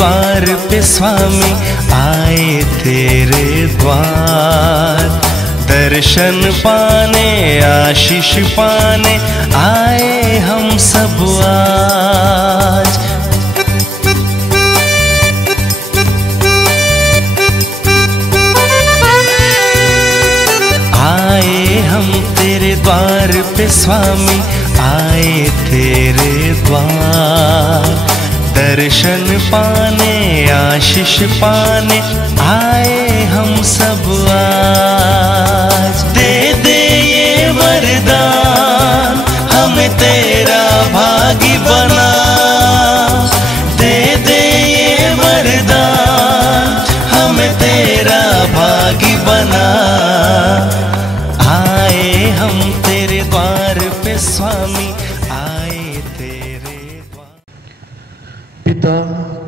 द्वार पे स्वामी आए तेरे द्वार, दर्शन पाने आशीष पाने आए हम सब आज। आए हम तेरे द्वार पे स्वामी आए तेरे द्वार, दर्शन पाने आशीष पाने आए हम सब आज। दे दे ये वरदान हमें तेरा भागी बना, दे दे ये वरदान हमें तेरा भागी बना। आए हम तेरे द्वार पे स्वामी आए तेरे द्वार। पिता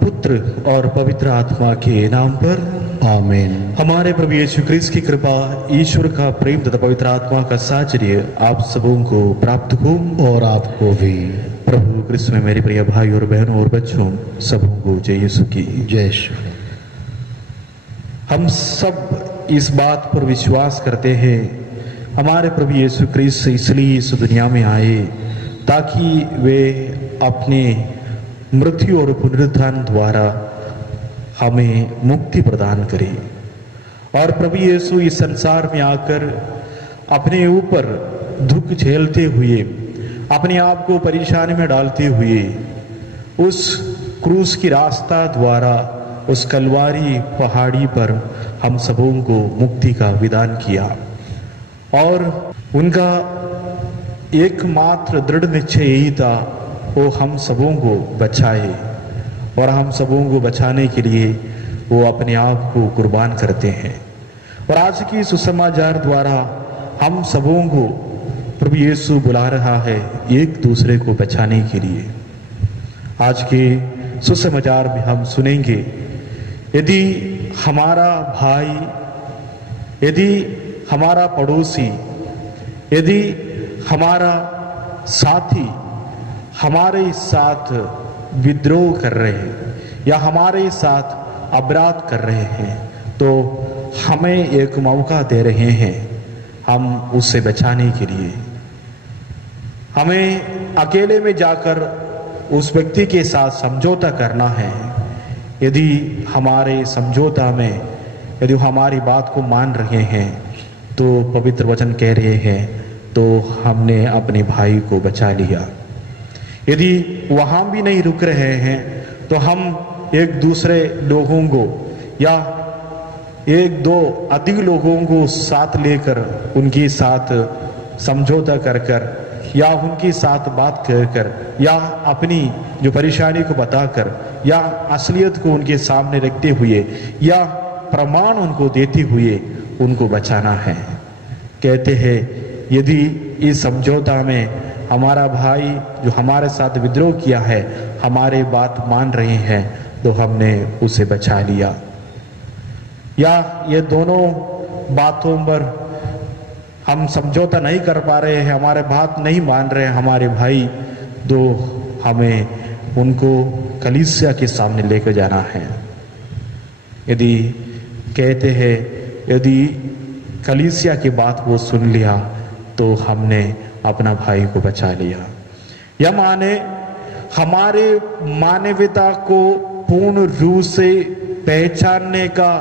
पुत्र और पवित्र आत्मा के नाम पर आमीन। हमारे प्रभु यीशु क्रिस्त की कृपा, ईश्वर का प्रेम तथा पवित्र आत्मा का साहचर्य आप सबों को प्राप्त हो और आपको भी। प्रभु क्रिस्त में मेरे प्रिय भाई और बहनों और बच्चों सबों को जय यीशु की जय श्री। हम सब इस बात पर विश्वास करते हैं हमारे प्रभु यीशु क्रिस्त इसलिए इस दुनिया में आए ताकि वे अपने मृत्यु और पुनरुत्थान द्वारा हमें मुक्ति प्रदान करें। और प्रभु यीशु इस संसार में आकर अपने ऊपर दुख झेलते हुए, अपने आप को परेशानी में डालते हुए उस क्रूस की रास्ता द्वारा उस कलवारी पहाड़ी पर हम सबों को मुक्ति का विधान किया। और उनका एकमात्र दृढ़ निश्चय यही था, वो हम सबों को बचाए। और हम सबों को बचाने के लिए वो अपने आप को कुर्बान करते हैं। और आज की सुसमाचार द्वारा हम सबों को प्रभु यीशु बुला रहा है एक दूसरे को बचाने के लिए। आज के सुसमाचार में हम सुनेंगे, यदि हमारा भाई, यदि हमारा पड़ोसी, यदि हमारा साथी हमारे साथ विद्रोह कर रहे हैं या हमारे साथ अपराध कर रहे हैं, तो हमें एक मौका दे रहे हैं हम उससे बचाने के लिए। हमें अकेले में जाकर उस व्यक्ति के साथ समझौता करना है। यदि हमारे समझौता में यदि हमारी बात को मान रहे हैं तो पवित्र वचन कह रहे हैं तो हमने अपने भाई को बचा लिया। यदि वहां भी नहीं रुक रहे हैं तो हम एक दूसरे लोगों को या एक दो अधिक लोगों को साथ लेकर उनके साथ समझौता कर कर या उनके साथ बात कर कर या अपनी जो परेशानी को बताकर या असलियत को उनके सामने रखते हुए या प्रमाण उनको देते हुए उनको बचाना है। कहते हैं यदि इस समझौता में हमारा भाई जो हमारे साथ विद्रोह किया है हमारे बात मान रहे हैं तो हमने उसे बचा लिया। या ये दोनों बातों पर हम समझौता नहीं कर पा रहे हैं, हमारे बात नहीं मान रहे हैं हमारे भाई, तो हमें उनको कलीसिया के सामने लेकर जाना है। यदि कहते हैं यदि कलीसिया की बात वो सुन लिया तो हमने अपना भाई को बचा लिया। यह माने हमारे मानवता को पूर्ण रूप से पहचानने का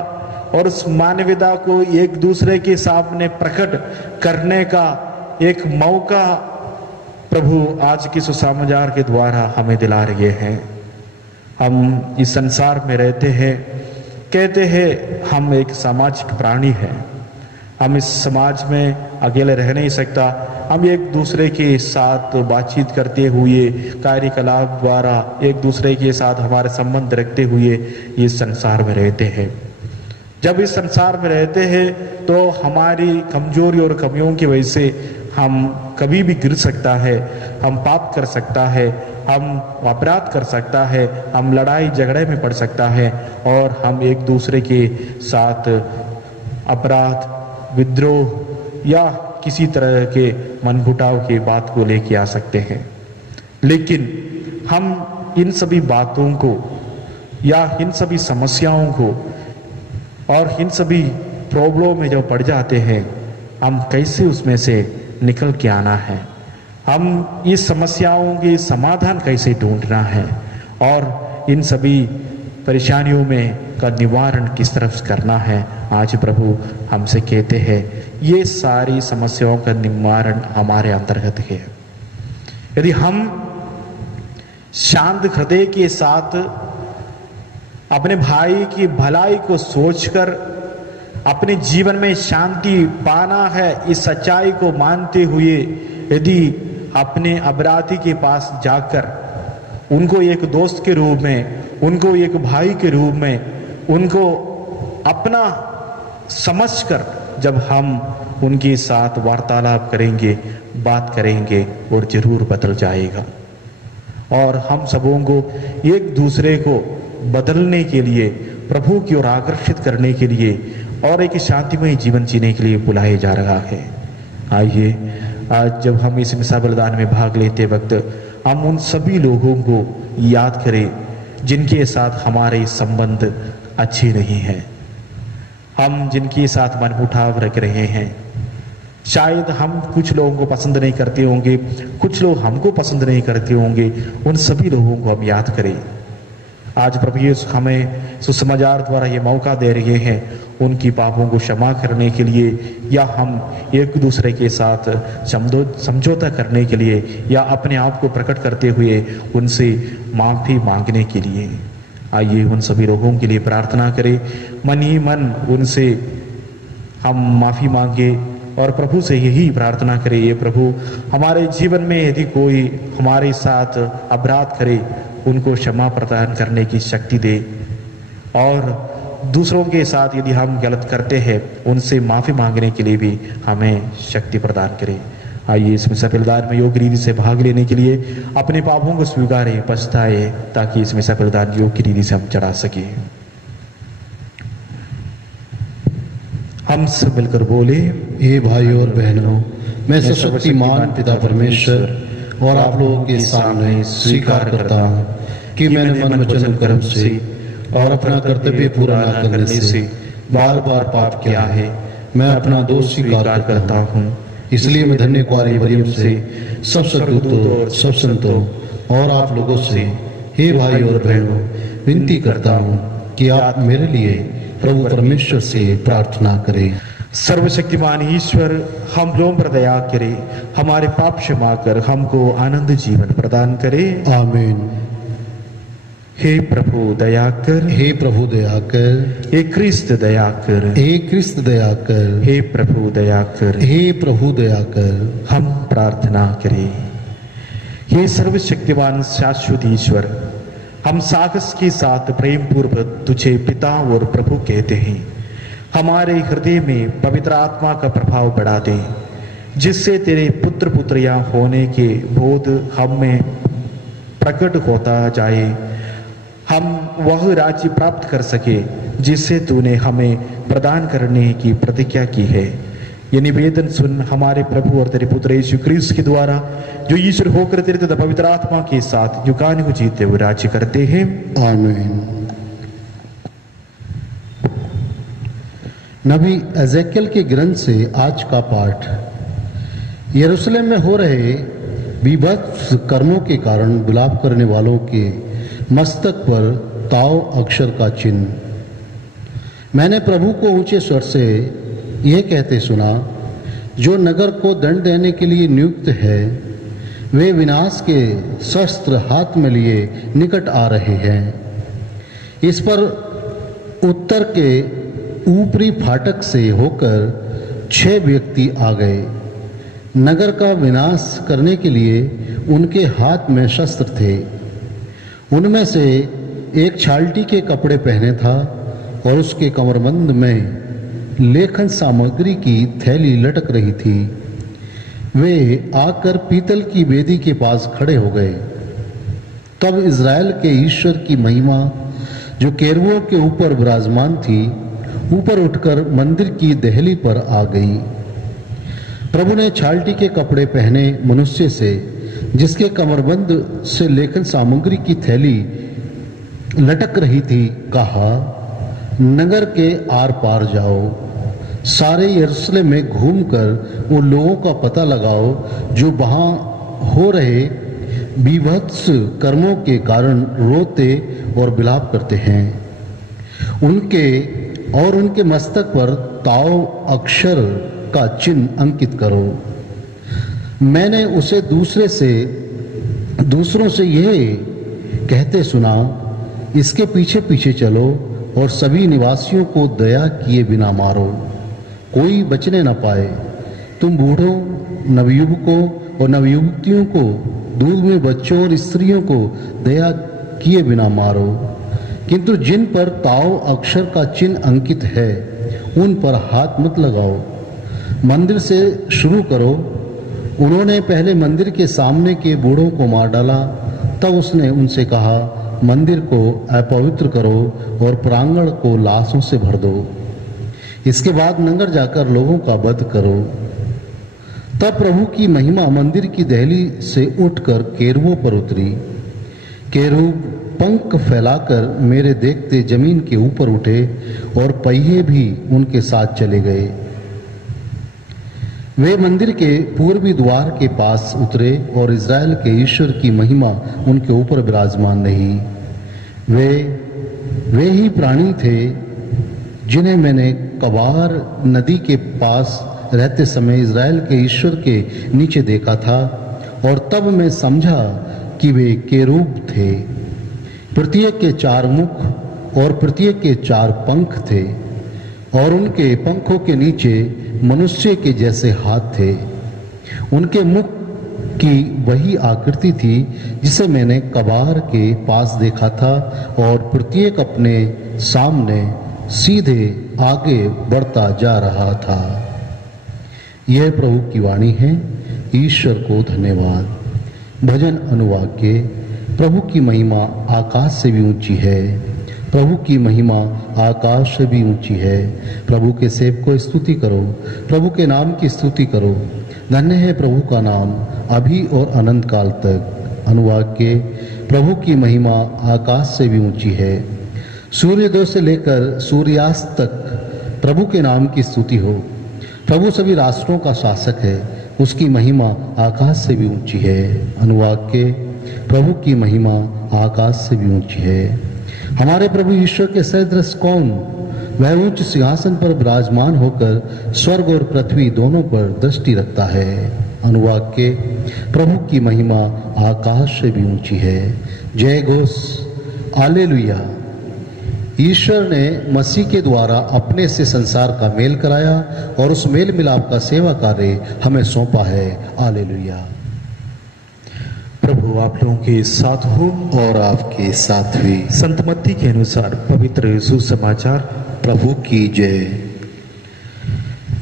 और उस मानवता को एक दूसरे के सामने प्रकट करने का एक मौका प्रभु आज की सुसमाचार के द्वारा हमें दिला रहे हैं। हम इस संसार में रहते हैं, कहते हैं हम एक सामाजिक प्राणी हैं, हम इस समाज में अकेले रह नहीं सकता, हम एक दूसरे के साथ बातचीत करते हुए कार्यकलाप द्वारा एक दूसरे के साथ हमारे संबंध रखते हुए इस संसार में रहते हैं। जब इस संसार में रहते हैं तो हमारी कमजोरी और कमियों की वजह से हम कभी भी गिर सकता है, हम पाप कर सकता है, हम अपराध कर सकता है, हम लड़ाई झगड़े में पड़ सकता है और हम एक दूसरे के साथ अपराध, विद्रोह या किसी तरह के मनमुटाव की बात को लेके आ सकते हैं। लेकिन हम इन सभी बातों को या इन सभी समस्याओं को और इन सभी प्रॉब्लम में जो पड़ जाते हैं, हम कैसे उसमें से निकल के आना है, हम इस समस्याओं के समाधान कैसे ढूंढना है और इन सभी परेशानियों में का निवारण किस तरफ से करना है। आज प्रभु हमसे कहते हैं ये सारी समस्याओं का निवारण हमारे अंतर्गत है। यदि हम शांत हृदय के साथ अपने भाई की भलाई को सोचकर अपने जीवन में शांति पाना है, इस सच्चाई को मानते हुए यदि अपने अपराधी के पास जाकर उनको एक दोस्त के रूप में, उनको एक भाई के रूप में, उनको अपना समझकर जब हम उनके साथ वार्तालाप करेंगे, बात करेंगे, और जरूर बदल जाएगा। और हम सबों को एक दूसरे को बदलने के लिए, प्रभु की ओर आकर्षित करने के लिए और एक शांतिमय जीवन जीने के लिए बुलाया जा रहा है। आइए आज जब हम इस मिसा बलिदान में भाग लेते वक्त हम उन सभी लोगों को याद करें जिनके साथ हमारे संबंध अच्छे नहीं हैं, हम जिनके साथ मनमुटाव रख रहे हैं। शायद हम कुछ लोगों को पसंद नहीं करते होंगे, कुछ लोग हमको पसंद नहीं करते होंगे, उन सभी लोगों को हम याद करें। आज प्रभु यीशु हमें सुसमाचार द्वारा ये मौका दे रहे हैं उनकी पापों को क्षमा करने के लिए, या हम एक दूसरे के साथ समझौता करने के लिए, या अपने आप को प्रकट करते हुए उनसे माफ़ी मांगने के लिए। आइए उन सभी लोगों के लिए प्रार्थना करें, मन ही मन उनसे हम माफ़ी मांगे और प्रभु से यही प्रार्थना करें, ये प्रभु हमारे जीवन में यदि कोई हमारे साथ अपराध करे उनको क्षमा प्रदान करने की शक्ति दे, और दूसरों के साथ यदि हम गलत करते हैं उनसे माफ़ी मांगने के लिए भी हमें शक्ति प्रदान करें। आइए इस मिसा बलिदान में योग्य रीति से भाग लेने के लिए अपने पापों को स्वीकारें, पछताए, ताकि इस मिसा बलिदान योग्य रीति से हम चढ़ा सकें। हम सब मिलकर बोले, हे भाई और बहनों, मैं सर्वशक्तिमान पिता परमेश्वर और आप लोगों के सामने स्वीकार करता हूँ कि मैंने मन वचन कर्म से और अपना कर्तव्य पूरा न करने से बार बार पाप किया है। मैं अपना दोष स्वीकार करता हूँ। इसलिए मैं धन्य कुंवारी मरियम से, सब सदूतों और सब संतों और आप लोगों से, हे भाई और बहनों, विनती करता हूँ कि आप मेरे लिए प्रभु परमेश्वर से प्रार्थना करें। सर्वशक्तिमान ईश्वर हम लोगों पर दया करे, हमारे पाप क्षमा कर हमको आनंद जीवन प्रदान करे। आमीन। हे प्रभु दया कर, हे प्रभु दया कर, हे क्रिस्त दया कर, हे क्रिस्त दया कर, हे प्रभु दया कर, हे प्रभु दया कर। हम प्रार्थना करें। हे सर्वशक्तिमान शाश्वत ईश्वर, हम साहस के साथ प्रेम पूर्वक तुझे पिता और प्रभु कहते हैं। हमारे हृदय में पवित्र आत्मा का प्रभाव बढ़ा दे, जिससे तेरे पुत्र पुत्रियां होने के बोध हम में प्रकट होता जाए, हम वह राज्य प्राप्त कर सके जिससे तूने हमें प्रदान करने की प्रतिज्ञा की है। ये निवेदन सुन हमारे प्रभु और तेरे पुत्र यीशु क्रिस्त के द्वारा, जो ईश्वर होकर तेरे तथा पवित्र आत्मा के साथ युगान को जीते हुए राज्य करते हैं। आमीन। नबी एजेकियल के ग्रंथ से आज का पाठ। यरूशलेम में हो रहे बीभत्स कर्मों के कारण विलाप करने वालों के मस्तक पर ताव अक्षर का चिन्ह। मैंने प्रभु को ऊंचे स्वर से यह कहते सुना, जो नगर को दंड देने के लिए नियुक्त है वे विनाश के शस्त्र हाथ में लिए निकट आ रहे हैं। इस पर उत्तर के ऊपरी फाटक से होकर 6 व्यक्ति आ गए। नगर का विनाश करने के लिए उनके हाथ में शस्त्र थे। उनमें से एक छाल्टी के कपड़े पहने था और उसके कमरबंद में लेखन सामग्री की थैली लटक रही थी। वे आकर पीतल की वेदी के पास खड़े हो गए। तब इज़राइल के ईश्वर की महिमा, जो केरुओं के ऊपर विराजमान थी, ऊपर उठकर मंदिर की दहली पर आ गई। प्रभु ने छाल्टी के कपड़े पहने मनुष्य से, जिसके कमरबंद से लेखन सामग्री की थैली लटक रही थी, कहा, नगर के आर पार जाओ, सारे यरूशलेम में घूमकर उन लोगों का पता लगाओ जो वहां हो रहे बीभत्स कर्मों के कारण रोते और विलाप करते हैं। उनके मस्तक पर ताव अक्षर का चिन्ह अंकित करो। मैंने उसे दूसरों से यह कहते सुना, इसके पीछे पीछे चलो और सभी निवासियों को दया किए बिना मारो, कोई बचने न पाए। तुम बूढ़ों, नवयुवकों और नवयुवतियों को, दूध में बच्चों और स्त्रियों को दया किए बिना मारो, किंतु जिन पर ताव अक्षर का चिन्ह अंकित है उन पर हाथ मत लगाओ। मंदिर से शुरू करो। उन्होंने पहले मंदिर के सामने के बूढ़ों को मार डाला। तब उसने उनसे कहा, मंदिर को अपवित्र करो और प्रांगण को लाशों से भर दो। इसके बाद नगर जाकर लोगों का वध करो। तब प्रभु की महिमा मंदिर की दहली से उठकर केरूबों पर उतरी। केरूब पंख फैलाकर मेरे देखते जमीन के ऊपर उठे और पहिए भी उनके साथ चले गए। वे मंदिर के पूर्वी द्वार के पास उतरे और इज़राइल के ईश्वर की महिमा उनके ऊपर विराजमान रही। वे ही प्राणी थे जिन्हें मैंने कबार नदी के पास रहते समय इज़राइल के ईश्वर के नीचे देखा था, और तब मैं समझा कि वे केरूब थे। प्रत्येक के 4 मुख और प्रत्येक के 4 पंख थे, और उनके पंखों के नीचे मनुष्य के जैसे हाथ थे। उनके मुख की वही आकृति थी जिसे मैंने कबार के पास देखा था, और प्रत्येक अपने सामने सीधे आगे बढ़ता जा रहा था। यह प्रभु की वाणी है। ईश्वर को धन्यवाद। भजन अनुवाक्य। प्रभु की महिमा आकाश से भी ऊंची है। प्रभु की महिमा आकाश से भी ऊंची है। प्रभु के सेवक को स्तुति करो, प्रभु के नाम की स्तुति करो। धन्य है प्रभु का नाम अभी और अनंत काल तक। अनुवाक्य। प्रभु की महिमा आकाश से भी ऊंची है। सूर्योदय से लेकर सूर्यास्त तक प्रभु के नाम की स्तुति हो। प्रभु सभी राष्ट्रों का शासक है, उसकी महिमा आकाश से भी ऊंची है। अनुवाक्य। प्रभु की महिमा आकाश से भी ऊंची है। हमारे प्रभु ईश्वर के सदृश कौन? वह उच्च सिंहासन पर विराजमान होकर स्वर्ग और पृथ्वी दोनों पर दृष्टि रखता है। अनुवाक्य। प्रभु की महिमा आकाश से भी ऊंची है। जय घोष। हालेलुया। ईश्वर ने मसीह के द्वारा अपने से संसार का मेल कराया और उस मेल मिलाप का सेवा कार्य हमें सौंपा है। हालेलुया। प्रभु आप लोगों के साथ हो और आपके साथ भी। संत मत्ती के अनुसार पवित्र सुसमाचार। प्रभु की जय।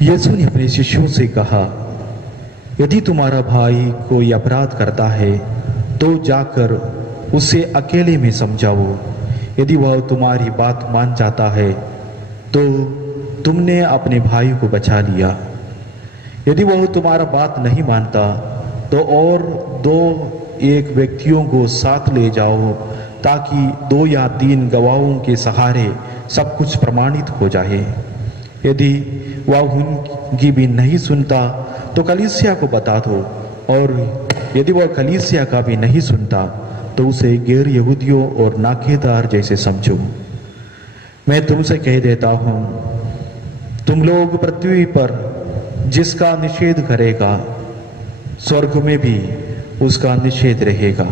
यीशु ने अपने शिष्यों से कहा, यदि तुम्हारा भाई कोई अपराध करता है तो जाकर उसे अकेले में समझाओ। यदि वह तुम्हारी बात मान जाता है तो तुमने अपने भाई को बचा लिया। यदि वह तुम्हारा बात नहीं मानता तो और 2-1 व्यक्तियों को साथ ले जाओ, ताकि 2 या 3 गवाहों के सहारे सब कुछ प्रमाणित हो जाए। यदि वह उनकी भी नहीं सुनता तो कलीसिया को बता दो, और यदि वह कलीसिया का भी नहीं सुनता तो उसे गैर यहूदियों और नाकेदार जैसे समझो। मैं तुमसे कह देता हूं, तुम लोग पृथ्वी पर जिसका निषेध करेगा स्वर्ग में भी उसका निषेध रहेगा,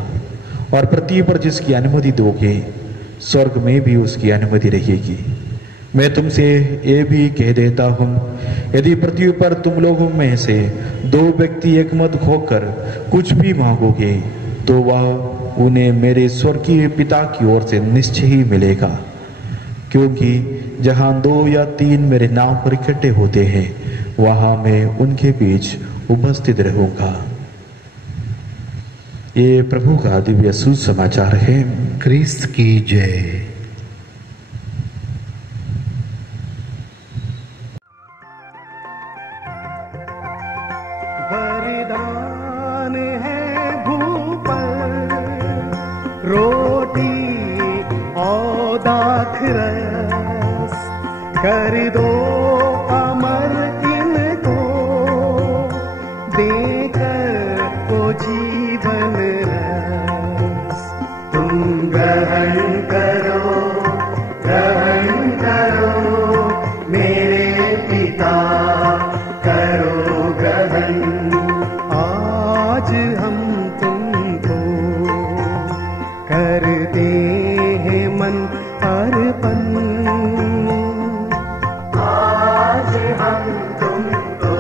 और पृथ्वी पर जिसकी अनुमति दोगे स्वर्ग में भी उसकी अनुमति रहेगी। मैं तुमसे ये भी कह देता हूं, यदि पृथ्वी पर तुम लोगों में से 2 व्यक्ति एकमत होकर कुछ भी मांगोगे तो वह उन्हें मेरे स्वर्गीय पिता की ओर से निश्चय ही मिलेगा। क्योंकि जहां 2 या 3 मेरे नाम पर इकट्ठे होते हैं वहां मैं उनके बीच उपस्थित रहूंगा। ये प्रभु का दिव्य सुसमाचार है। क्रिस्त की जय। बलिदान है भूप रोटी और लाख रस कर दो अमर इनको, देकर वो जीवन रस। तुम ग्रहण करो मेरे पिता, करो ग्रहण। आज हम तुमको करते हैं मन अर्पण, आज हम तुमको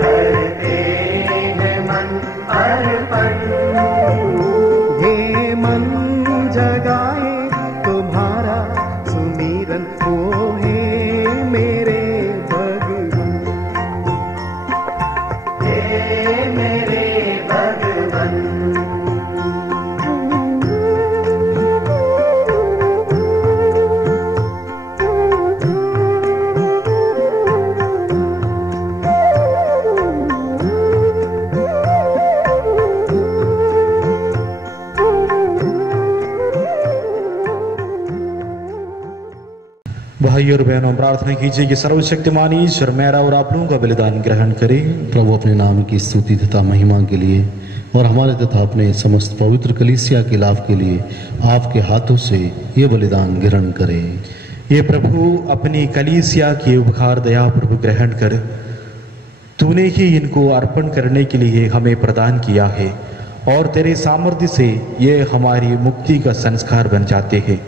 करते हैं मन अर्पण। ये मन जगाए तुम्हारा सुमिरन, वो है मेरे भगवान, हे मेरे भगवान। भाई और बहनों, प्रार्थना कीजिए कि सर्वशक्तिमान ईश्वर मेरा और आप लोगों का बलिदान ग्रहण करे। प्रभु अपने नाम की स्तुति तथा महिमा के लिए और हमारे तथा अपने समस्त पवित्र कलीसिया के लाभ के लिए आपके हाथों से ये बलिदान ग्रहण करे। ये प्रभु अपनी कलीसिया के उपहार दया प्रभु ग्रहण कर तूने ही इनको अर्पण करने के लिए हमें प्रदान किया है, और तेरे सामर्थ्य से ये हमारी मुक्ति का संस्कार बन जाते हैं।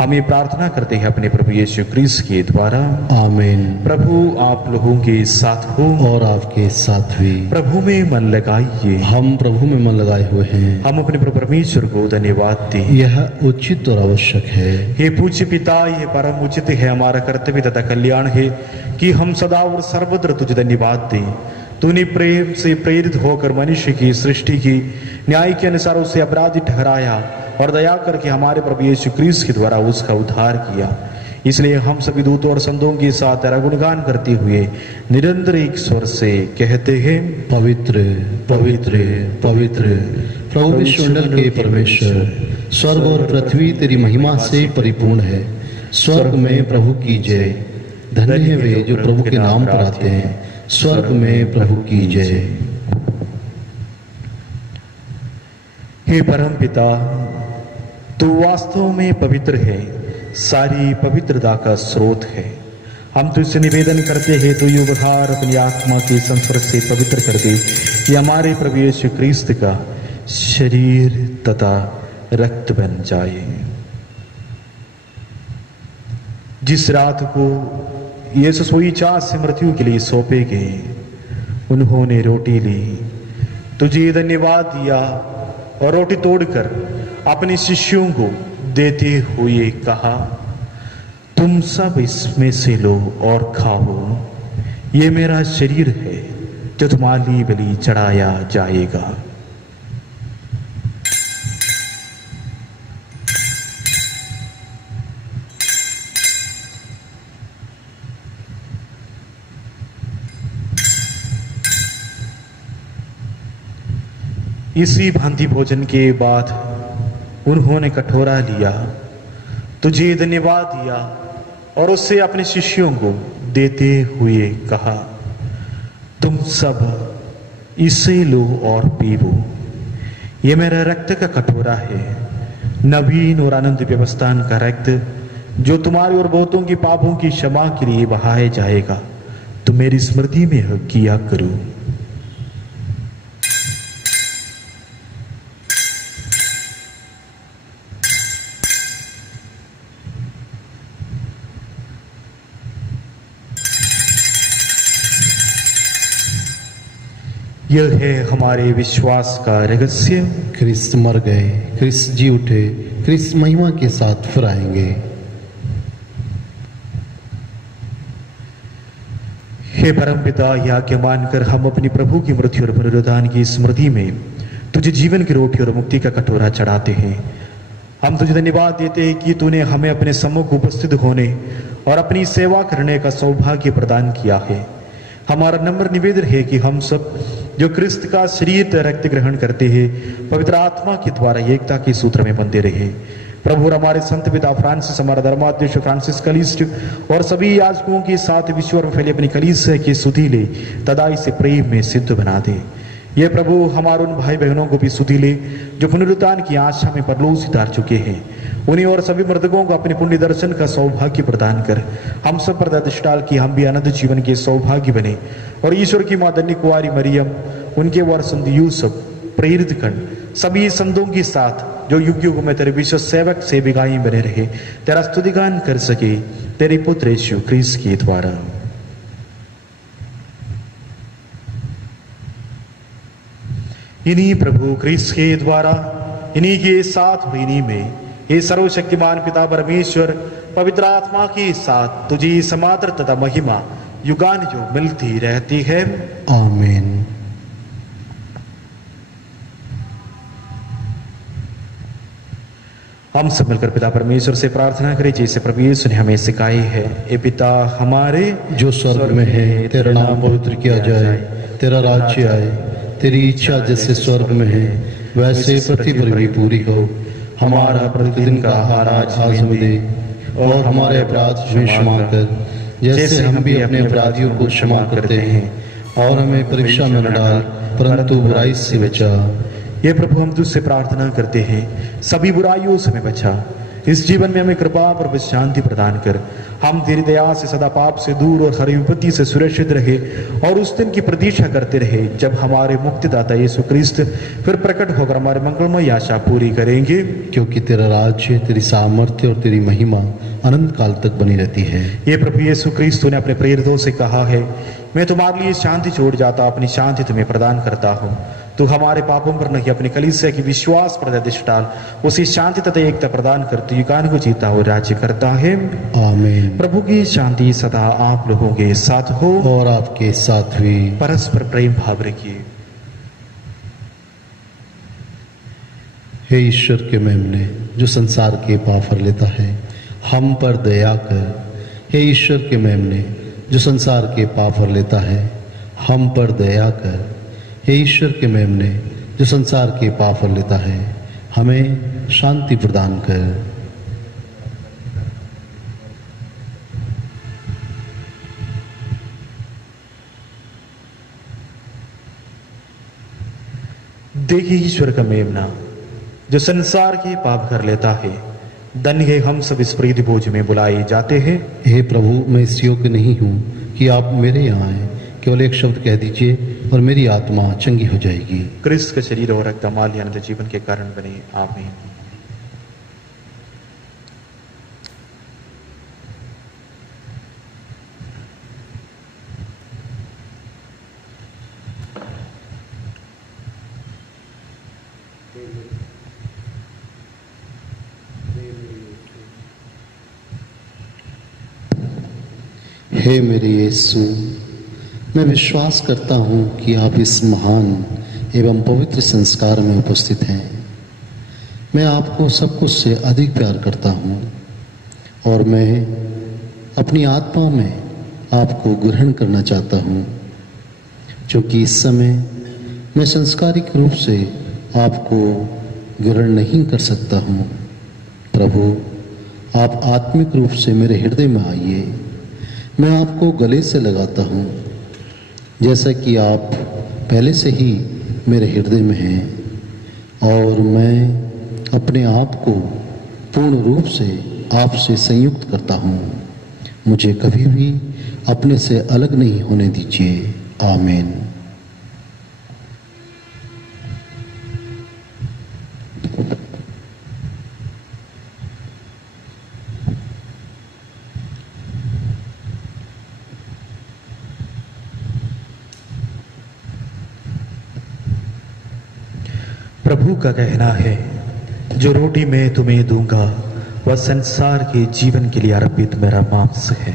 हमें प्रार्थना करते हैं अपने प्रभु यीशु क्रिस्त के द्वारा, आमीन। प्रभु आप लोगों के साथ हो और आपके साथ भी। प्रभु में मन लगाइए। हम प्रभु में मन लगाए हुए हैं। हम अपने प्रभु परमेश्वर को धन्यवाद दें, यह उचित और आवश्यक है। हे पूज्य पिता, यह परम उचित है, हमारा कर्तव्य तथा कल्याण है कि हम सदा और सर्वत्र तुझे धन्यवाद दें। तूने प्रेम से प्रेरित होकर मनुष्य की सृष्टि की न्याय के अनुसार उसे अपराधी ठहराया और दया करके हमारे प्रभु यीशु क्रिस्त के द्वारा उसका उद्धार किया। इसलिए हम सभी दूतों और संतों के साथ तेरा गुणगान करते हुए निरंतर एक स्वर से कहते हैं, पवित्र पवित्र पवित्र प्रभु विश्वमंडल के परमेश्वर, स्वर्ग और पृथ्वी तेरी महिमा से परिपूर्ण है। स्वर्ग में प्रभु की जय। धन्य है वे जो प्रभु के नाम पर आते हैं। स्वर्ग में प्रभु की जय। हे परम पिता, तू वास्तव में पवित्र है, सारी पवित्रता का स्रोत है। हम तुझसे निवेदन करते हैं, तू ये उपहार अपनी आत्मा के संस्पर्श से पवित्र कर दे, कि हमारे प्रभु यीशु क्रिस्त का शरीर तथा रक्त बन जाए। जिस रात को यीशु सोई चाह से मृत्यु के लिए सौंपे गए, उन्होंने रोटी ली, तुझे धन्यवाद दिया और रोटी तोड़कर अपने शिष्यों को देते हुए कहा, तुम सब इसमें से लो और खाओ, ये मेरा शरीर है जो तुम्हारी बलि चढ़ाया जाएगा। इसी भांति भोजन के बाद उन्होंने कटोरा लिया, तुझे धन्यवाद दिया और उससे अपने शिष्यों को देते हुए कहा, तुम सब इसे लो और पीवो, ये मेरा रक्त का कटोरा है, नवीन और आनंद व्यवस्थान का रक्त, जो तुम्हारे और बहुतों के पापों की क्षमा के लिए बहाया जाएगा। तुम मेरी स्मृति में किया करो। यह है हमारे विश्वास का रहस्य। क्रिस्त मर गए, क्रिस्त जी उठे, क्रिस्त महिमा के साथ फिर आएंगे। हे परमपिता, यह आज्ञा मानकर हम अपनी प्रभु की मृत्यु और पुनरुत्थान की स्मृति में तुझे जीवन की रोटी और मुक्ति का कटोरा चढ़ाते हैं। हम तुझे धन्यवाद देते हैं कि तूने हमें अपने सम्मुख उपस्थित होने और अपनी सेवा करने का सौभाग्य प्रदान किया है। हमारा नम्र निवेदन है कि हम सब जो क्रिस्त का शरीर रक्त ग्रहण करते हैं, पवित्र आत्मा के द्वारा एकता के सूत्र में बंधे रहे। प्रभु और हमारे संत पिता फ्रांसिस, हमारा धर्माध्यक्ष फ्रांसिस कलिस्ट और सभी याजकों के साथ विश्व में फैली अपनी कलीसिया की स्तुति ले तथा इसे प्रेम में सिद्ध बना दे। ये प्रभु हमारे उन भाई बहनों को भी स्तुति ले जो पुनरुत्थान की आशा में परलोक सिधार चुके हैं। उन्हीं और सभी मृतकों को अपने पुण्य दर्शन का सौभाग्य प्रदान कर हम सब पर दृष्टि डाल कि हम भी अनंत जीवन के सौभाग्य बने और ईश्वर की मां धन्य कुंवारी मरियम, उनके वर संत यूसुफ, प्रेरित गण, सभी संतों के साथ जो युग युग में तेरे विश्व सेवक सेविकाएं बने रहे, तेरा स्तुतिगान कर सके तेरे पुत्र यीशु ख्रीस्त के द्वारा। इन्हीं प्रभु ख्रीस्त के द्वारा, इन्हीं के साथ, इन्हीं में हे सर्वशक्तिमान पिता परमेश्वर पवित्र आत्मा के साथ तुझे समादर तथा महिमा युगान युग मिलती रहती है। आमीन। हम सब मिलकर पिता परमेश्वर से प्रार्थना करें जैसे प्रभु यीशु ने हमें सिखाई है। ए पिता हमारे जो स्वर्ग में है, तेरा नाम पवित्र किया जाए, तेरा राज्य आए, तेरी इच्छा जैसे स्वर्ग में है वैसे पृथ्वी पर भी पूरी हो। हमारा प्रतिदिन का आहार आज हमें दे और हमारे अपराध हमें क्षमा कर जैसे हम भी अपने अपराधियों को क्षमा करते हैं, और हमें परीक्षा में न डाल परंतु बुराई से बचा। ये प्रभु हम तुझसे प्रार्थना करते हैं, सभी बुराइयों से हमें बचा, इस जीवन में हमें कृपा और शांति प्रदान कर, हम तेरी दया से सदा पाप से दूर और हर विपत्ति से सुरक्षित रहे और उस दिन की प्रतीक्षा करते रहे जब हमारे मुक्तिदाता यीशु क्रिस्त फिर प्रकट होकर हमारे मंगलमय आशा पूरी करेंगे। क्योंकि तेरा राज्य, तेरी सामर्थ्य और तेरी महिमा अनंत काल तक बनी रहती है। ये प्रभु यीशु क्रिस्त ने अपने प्रेरितों से कहा है, मैं तुम्हारे लिए शांति छोड़ जाता, अपनी शांति तुम्हें प्रदान करता हूँ। तू हमारे पापों पर नहीं अपनी कलीसिया की विश्वास पर दृष्टि डाल, उसी शांति तथा एकता प्रदान कर तू युगान को जीता हो राज्य करता है। आमीन। प्रभु की शांति सदा आप लोगों के साथ हो और आपके साथ भी। परस्पर प्रेम भाव रखिए। हे ईश्वर के मेमने जो संसार के पाप हर लेता है, हम पर दया कर। हे ईश्वर के मेमने जो संसार के पाप हर लेता है, हम पर दया कर। हे ईश्वर के मेमने जो संसार के पाप हर लेता है, हमें शांति प्रदान कर। देखिए ईश्वर का मेमना जो संसार के पाप कर लेता है, धन्य है हम सब इस प्रीति भोज में बुलाए जाते हैं। हे प्रभु, मैं इस योग्य नहीं हूँ कि आप मेरे यहाँ आए, केवल एक शब्द कह दीजिए और मेरी आत्मा चंगी हो जाएगी। क्रिस्त का शरीर और रक्त हमारे अनंत जीवन के कारण बने। आमीन। हे मेरे यीशु, मैं विश्वास करता हूँ कि आप इस महान एवं पवित्र संस्कार में उपस्थित हैं। मैं आपको सब कुछ से अधिक प्यार करता हूँ और मैं अपनी आत्मा में आपको ग्रहण करना चाहता हूँ, क्योंकि इस समय मैं संस्कारिक रूप से आपको ग्रहण नहीं कर सकता हूँ। प्रभु, आप आत्मिक रूप से मेरे हृदय में आइए। मैं आपको गले से लगाता हूँ जैसा कि आप पहले से ही मेरे हृदय में हैं, और मैं अपने आप को पूर्ण रूप से आपसे संयुक्त करता हूँ। मुझे कभी भी अपने से अलग नहीं होने दीजिए। आमीन। प्रभु का कहना है, जो रोटी मैं तुम्हें दूंगा वह संसार के जीवन के लिए अर्पित मेरा मांस है।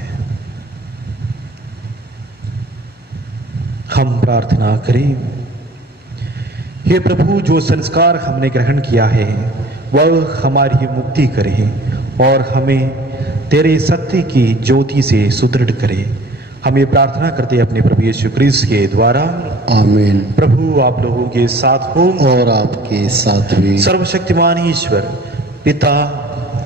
हम प्रार्थना करें। हे प्रभु, जो संस्कार हमने ग्रहण किया है वह हमारी मुक्ति करे और हमें तेरे सत्य की ज्योति से सुदृढ़ करे। हम ये प्रार्थना करते हैं अपने प्रभु यीशु क्रिस्त के द्वारा। आमीन। प्रभु आप लोगों के साथ हो और आपके साथ भी। सर्वशक्तिमान ईश्वर पिता,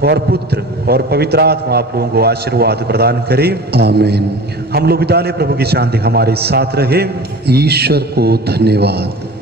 और पुत्र और पवित्र आत्मा आप लोगों को आशीर्वाद प्रदान करे। आमीन। हम लोग विदा लें। प्रभु की शांति हमारे साथ रहे। ईश्वर को धन्यवाद।